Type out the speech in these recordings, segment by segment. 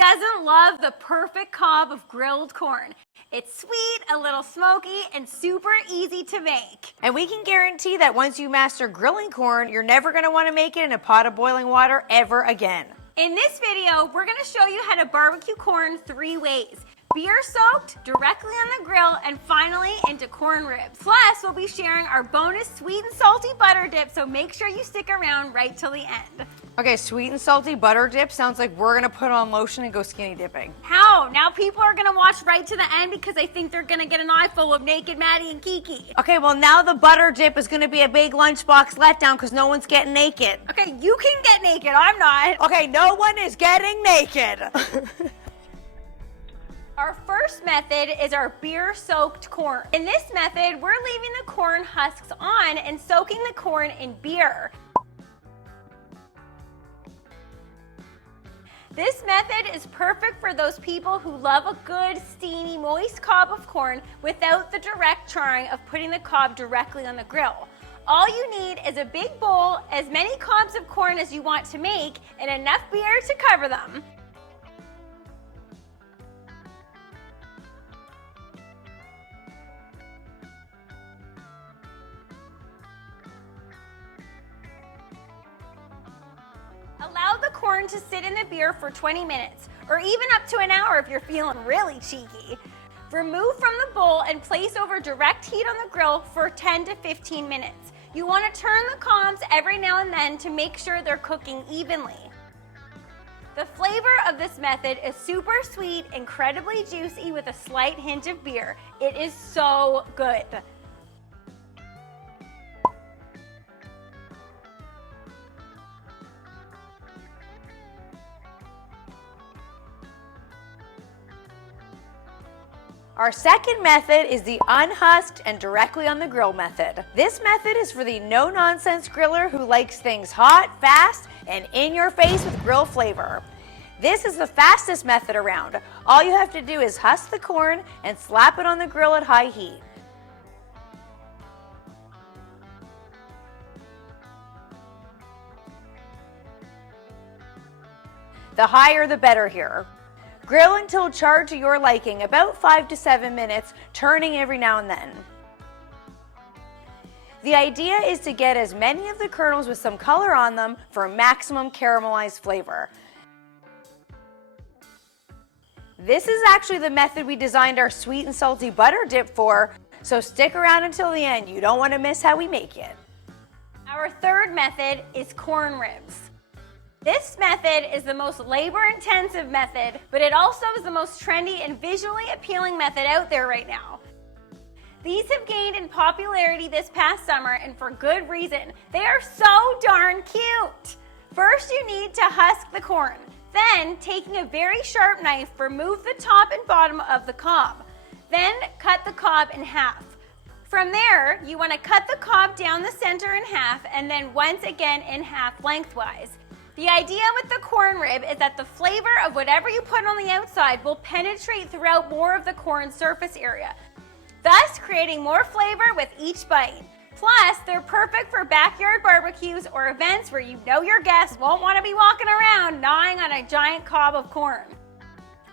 doesn't love the perfect cob of grilled corn? It's sweet, a little smoky, and super easy to make. And we can guarantee that once you master grilling corn, you're never going to want to make it in a pot of boiling water ever again. In this video, we're going to show you how to barbecue corn 3 ways. Beer soaked, directly on the grill, and finally into corn ribs. Plus, we'll be sharing our bonus sweet and salty butter dip, so make sure you stick around right till the end. Okay, sweet and salty butter dip sounds like we're gonna put on lotion and go skinny dipping. How? Now people are gonna watch right to the end because I think they're gonna get an eyeful of naked Maddie and Kiki. Okay, well now the butter dip is gonna be a big lunchbox letdown because no one's getting naked. Okay, you can get naked, I'm not. Okay, no one is getting naked. Our first method is our beer-soaked corn. In this method, we're leaving the corn husks on and soaking the corn in beer. This method is perfect for those people who love a good, steamy, moist cob of corn without the direct charring of putting the cob directly on the grill. All you need is a big bowl, as many cobs of corn as you want to make, and enough beer to cover them. Allow the corn to sit in the beer for 20 minutes, or even up to an hour if you're feeling really cheeky. Remove from the bowl and place over direct heat on the grill for 10 to 15 minutes. You want to turn the cobs every now and then to make sure they're cooking evenly. The flavor of this method is super sweet, incredibly juicy with a slight hint of beer. It is so good. Our second method is the unhusked and directly on the grill method. This method is for the no-nonsense griller who likes things hot, fast, and in your face with grill flavor. This is the fastest method around. All you have to do is husk the corn and slap it on the grill at high heat. The higher the better here. Grill until charred to your liking, about 5 to 7 minutes, turning every now and then. The idea is to get as many of the kernels with some color on them for maximum caramelized flavor. This is actually the method we designed our sweet and salty butter dip for, so stick around until the end. You don't want to miss how we make it. Our third method is corn ribs. This method is the most labor-intensive method, but it also is the most trendy and visually appealing method out there right now. These have gained in popularity this past summer, and for good reason. They are so darn cute. First, you need to husk the corn. Then, taking a very sharp knife, remove the top and bottom of the cob. Then, cut the cob in half. From there, you want to cut the cob down the center in half, and then once again in half lengthwise. The idea with the corn rib is that the flavor of whatever you put on the outside will penetrate throughout more of the corn surface area, thus creating more flavor with each bite. Plus, they're perfect for backyard barbecues or events where you know your guests won't want to be walking around gnawing on a giant cob of corn.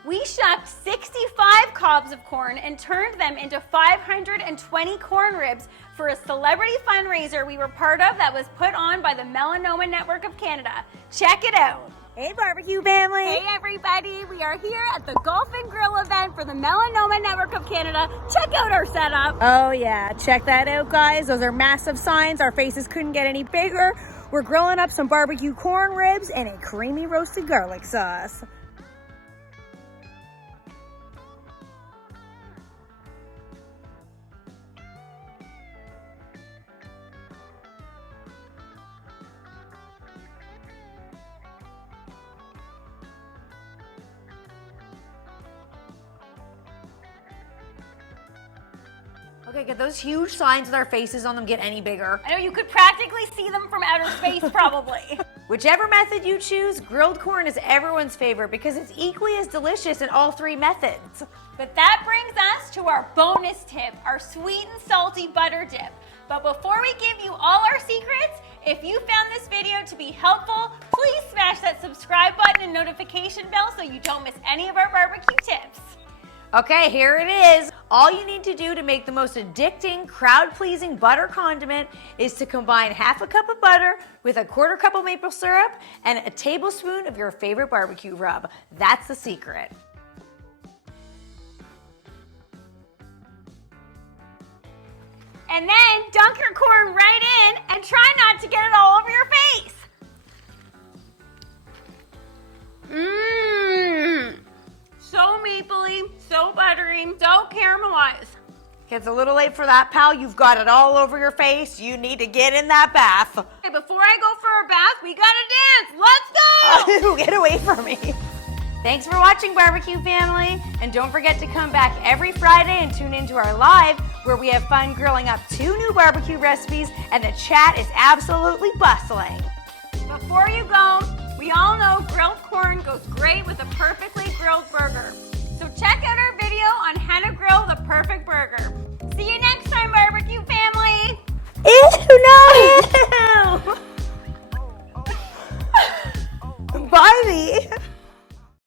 We shucked 65 cobs of corn and turned them into 520 corn ribs for a celebrity fundraiser we were part of that was put on by the Melanoma Network of Canada. Check it out. Hey barbecue family! Hey everybody, we are here at the Golf and Grill event for the Melanoma Network of Canada. Check out our setup. Oh yeah, check that out guys. Those are massive signs. Our faces couldn't get any bigger. We're grilling up some barbecue corn ribs and a creamy roasted garlic sauce. Okay, get those huge signs with our faces on them get any bigger. I know you could practically see them from outer space probably. Whichever method you choose, grilled corn is everyone's favorite because it's equally as delicious in all 3 methods. But that brings us to our bonus tip, our sweet and salty butter dip. But before we give you all our secrets, If you found this video to be helpful, please smash that subscribe button and notification bell so you don't miss any of our barbecue tips. Okay, here it is. All you need to do to make the most addicting, crowd-pleasing butter condiment is to combine half a cup of butter with a quarter cup of maple syrup and a tablespoon of your favorite barbecue rub. That's the secret. And then dunk your corn right in and try not to get it all over your face. Mmm. So mapley, so buttery, so caramelized. It's a little late for that, pal. You've got it all over your face. You need to get in that bath. Okay, before I go for a bath, we gotta dance. Let's go! Get away from me. Thanks for watching, Barbecue Family. And don't forget to come back every Friday and tune into our live where we have fun grilling up 2 new barbecue recipes and the chat is absolutely bustling. Before you go, we all know grilled corn goes great with a perfectly grilled burger. So check out our video on how to grill the perfect burger. See you next time, Barbecue Family. Ew, no! Bye, me.